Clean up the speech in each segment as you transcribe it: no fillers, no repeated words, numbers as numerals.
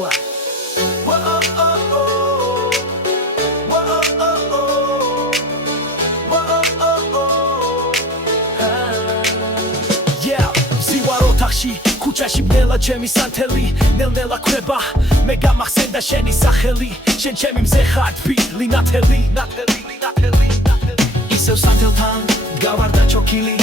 Jaguar. ქუჩაში ბნელა ჩემი სანთელი ნელ-ნელა კვება მე გამახსენდა შენი სახელი შენ ჩემი მზე ხარ თბილი ნათელი ისევ სანთელთან გავარდა ჩოქილი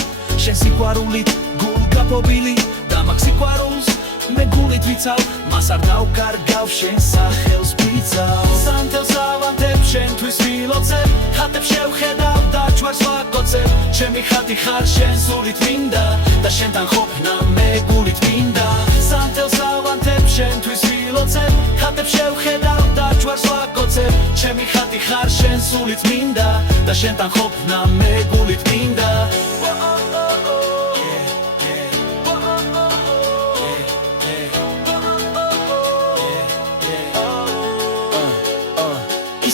შენ სიყვარულით გულ გაფობილი და მაგ სიყვარულს მე გულით ვიცავ მას არ დავკარგავ შენ სახელს ვიცავ სანთელს ავანთებ შენთვის ვილოცებ ხატებს შევხედავ და ჯვარს ვაკოცებ ჩემი ხატი ხარ შენ სულით მინდა და შენთან ყოფნა მე გულით მინდა სანთელს ავანთებ შენთვის ვილოცებ ხატებს შევხედავ და ჯვარს ვაკოცებ ჩემი ხატი ხარ შენ სულით მინდა და შენთან ყოფნა მე გულით მინდა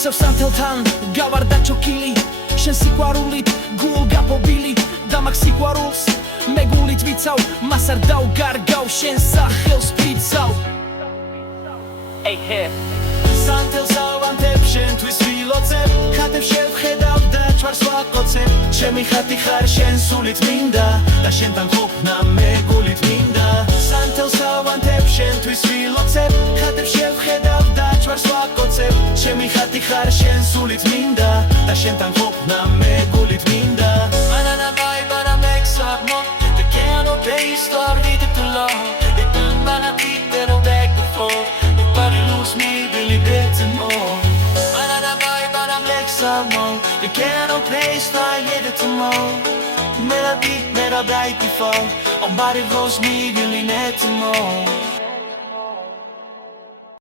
ისევ სანთელთან გავარდა ჩოქილი შენ სიყვარულით გულ გაფობილი და მაგ სიყვარულს მე გულით ვიცავ მას არ დავკარგავ შენ სახელს ვიცავ სანთელს ავანთებ შენთვის ვილოცებ ხატებს შევხედავ და ჯვარს ვაკოცებ ჩემი ხატი ხარ შენ სულით მინდა და შენთან ყოფნა მე გულით მინდა სანთელს ავანთებ შენთვის ვილოცებ ხატებს შევხედავ და ჯვარს ვაკოცებ ჩემი ხატი ხარ შენ სულით მინდა და შენთან ყოფნა მე გულით მინდა Manana vai para mexamo Te quiero ver started to love Ik ben bijna niet meer op weg ervoor Ik ben lose me really better more Manana vai para mexamo Te quiero ver started to love Melody, melody before On body rose me really net more